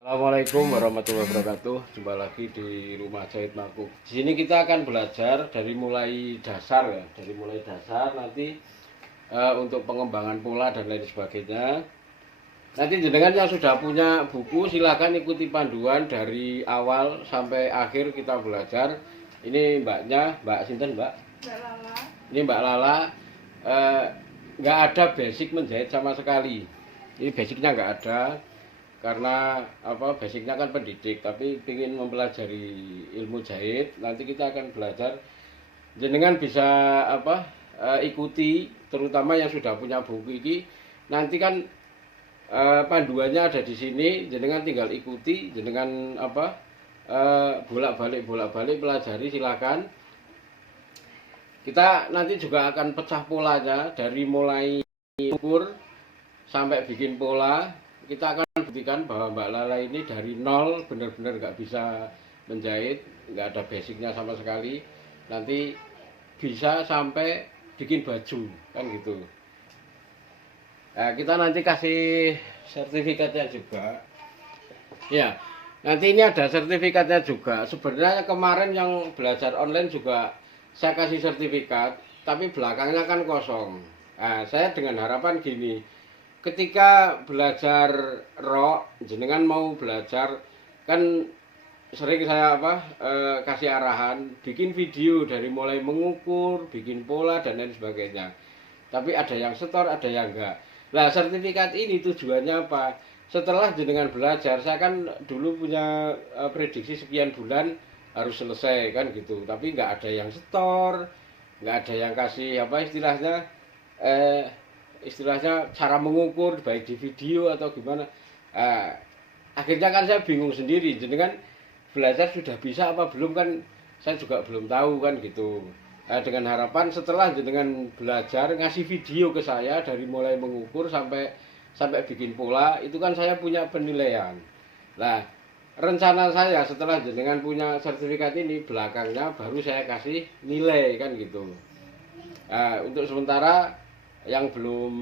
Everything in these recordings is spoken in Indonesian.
Assalamualaikum warahmatullahi wabarakatuh. Jumpa lagi di rumah Jahit Makuk. Di sini kita akan belajar dari mulai dasar ya, dari mulai dasar nanti untuk pengembangan pola dan lain sebagainya. Nanti jenengan yang sudah punya buku silakan ikuti panduan dari awal sampai akhir kita belajar. Ini mbaknya, Mbak Sinten Mbak? Mbak Lala. Ini Mbak Lala. eh, nggak ada basic menjahit sama sekali. Ini basicnya nggak ada karena apa, basicnya kan pendidik tapi ingin mempelajari ilmu jahit. Nanti kita akan belajar, jenengan bisa apa, ikuti terutama yang sudah punya buku ini. Nanti kan panduannya ada di sini, jenengan tinggal ikuti, jenengan apa, bolak-balik pelajari silakan. Kita nanti juga akan pecah polanya dari mulai ukur sampai bikin pola. Kita akan buktikan bahwa Mbak Lala ini dari nol benar-benar nggak bisa menjahit, nggak ada basicnya sama sekali, nanti bisa sampai bikin baju kan gitu. Nah, kita nanti kasih sertifikatnya juga ya, nanti ini ada sertifikatnya juga. Sebenarnya kemarin yang belajar online juga saya kasih sertifikat tapi belakangnya kan kosong. Nah, saya dengan harapan gini, ketika belajar jenengan mau belajar kan sering saya apa, kasih arahan bikin video dari mulai mengukur, bikin pola dan lain sebagainya. Tapi ada yang setor, ada yang enggak. Nah, sertifikat ini tujuannya apa? Setelah jenengan belajar, saya kan dulu punya prediksi sekian bulan harus selesai kan gitu. Tapi nggak ada yang setor, nggak ada yang kasih apa istilahnya, cara mengukur baik di video atau gimana. Akhirnya kan saya bingung sendiri, jenengan belajar sudah bisa apa belum kan saya juga belum tahu kan gitu. Dengan harapan setelah jenengan belajar ngasih video ke saya dari mulai mengukur sampai bikin pola, itu kan saya punya penilaian. Nah, rencana saya setelah jenengan punya sertifikat ini belakangnya baru saya kasih nilai kan gitu. Untuk sementara yang belum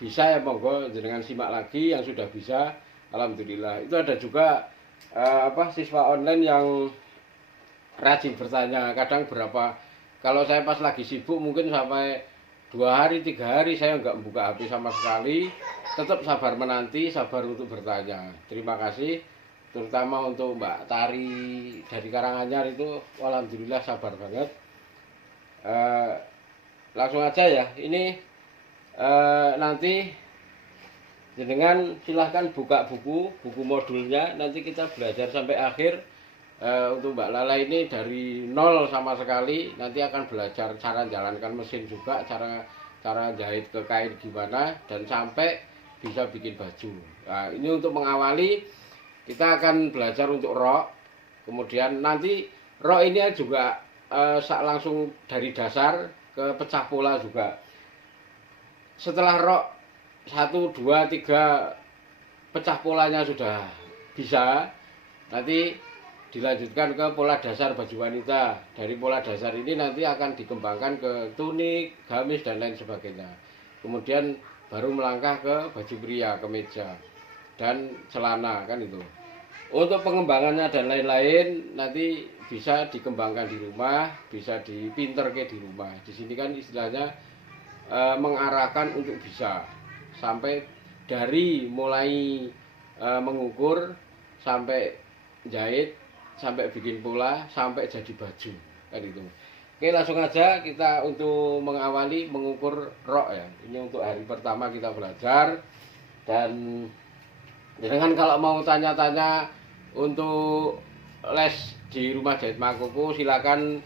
bisa ya monggo jenengan simak lagi, yang sudah bisa alhamdulillah. Itu ada juga apa, siswa online yang rajin bertanya. Kadang berapa, kalau saya pas lagi sibuk mungkin sampai 2 hari 3 hari saya nggak buka HP sama sekali, tetap sabar menanti, sabar untuk bertanya. Terima kasih terutama untuk Mbak Tari dari Karanganyar itu, alhamdulillah sabar banget. Langsung aja ya, ini nanti jenengan silahkan buka buku modulnya, nanti kita belajar sampai akhir. Untuk Mbak Lala ini dari nol sama sekali, nanti akan belajar cara jalankan mesin juga, cara jahit ke kain gimana, dan sampai bisa bikin baju. Nah, ini untuk mengawali kita akan belajar untuk rok. Kemudian nanti rok ini juga langsung dari dasar ke pecah pola juga. Setelah rok 1, 2, 3 pecah polanya sudah bisa, nanti dilanjutkan ke pola dasar baju wanita. Dari pola dasar ini nanti akan dikembangkan ke tunik, gamis dan lain sebagainya. Kemudian baru melangkah ke baju pria, kemeja dan celana kan itu. Untuk pengembangannya dan lain-lain nanti bisa dikembangkan di rumah, bisa dipinterke di rumah. Di sini kan istilahnya mengarahkan untuk bisa sampai dari mulai mengukur sampai jahit, sampai bikin pola, sampai jadi baju kan itu. Oke, langsung aja kita untuk mengawali mengukur rok ya. Ini untuk hari pertama kita belajar. Dan jangan kalau mau tanya-tanya untuk les di rumah jahit Makuku, silakan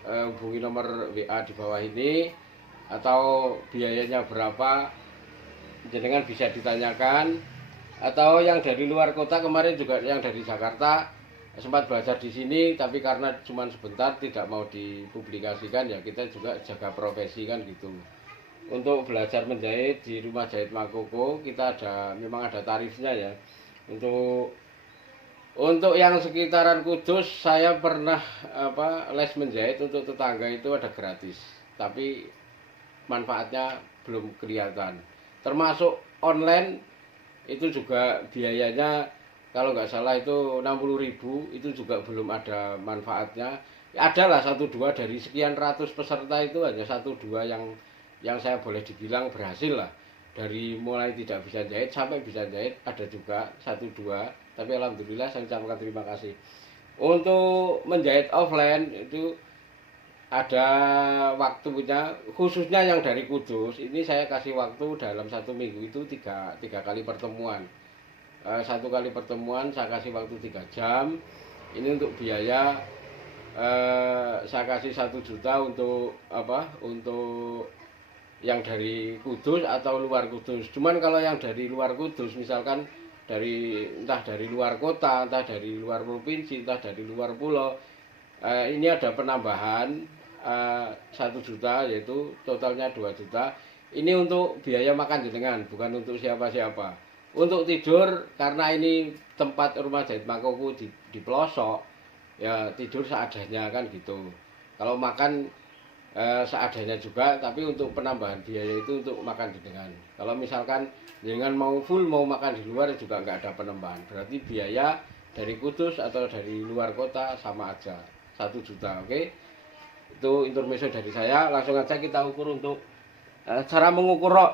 hubungi nomor WA di bawah ini, atau biayanya berapa jenengan bisa ditanyakan. Atau yang dari luar kota, kemarin juga yang dari Jakarta sempat belajar di sini tapi karena cuma sebentar tidak mau dipublikasikan, ya kita juga jaga profesi kan gitu. Untuk belajar menjahit di rumah jahit Makoko kita memang ada tarifnya ya. Untuk yang sekitaran Kudus saya pernah les menjahit untuk tetangga itu ada gratis, tapi manfaatnya belum kelihatan. Termasuk online itu juga biayanya kalau nggak salah itu 60.000, itu juga belum ada manfaatnya. Adalah satu dua dari sekian ratus peserta itu hanya satu dua yang saya boleh dibilang berhasil lah. Dari mulai tidak bisa jahit sampai bisa jahit ada juga satu dua, tapi alhamdulillah saya ucapkan terima kasih. Untuk menjahit offline itu ada waktunya, khususnya yang dari Kudus ini saya kasih waktu dalam 1 minggu itu tiga kali pertemuan. Satu kali pertemuan saya kasih waktu 3 jam. Ini untuk biaya, saya kasih 1 juta untuk apa, untuk yang dari Kudus atau luar Kudus. Cuman kalau yang dari luar Kudus, misalkan entah dari luar kota, entah dari luar provinsi, entah dari luar pulau, ini ada penambahan 1 juta, yaitu totalnya 2 juta. Ini untuk biaya makan jenengan, bukan untuk siapa-siapa. Untuk tidur, karena ini tempat rumah jahit Makoko di pelosok, ya tidur seadanya kan gitu. Kalau makan seadanya juga, tapi untuk penambahan biaya itu untuk makan jenengan. Kalau misalkan jenengan mau full mau makan di luar juga nggak ada penambahan, berarti biaya dari Kudus atau dari luar kota sama aja, 1 juta. Oke, itu intermezzo dari saya. Langsung aja kita ukur untuk cara mengukur rok.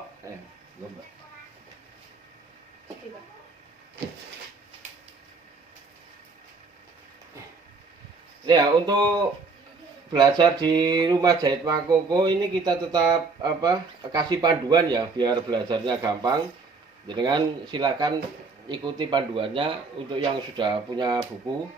Ya, untuk belajar di rumah jahit Makoko ini kita tetap kasih panduan ya, biar belajarnya gampang. Dengan silakan ikuti panduannya. Untuk yang sudah punya buku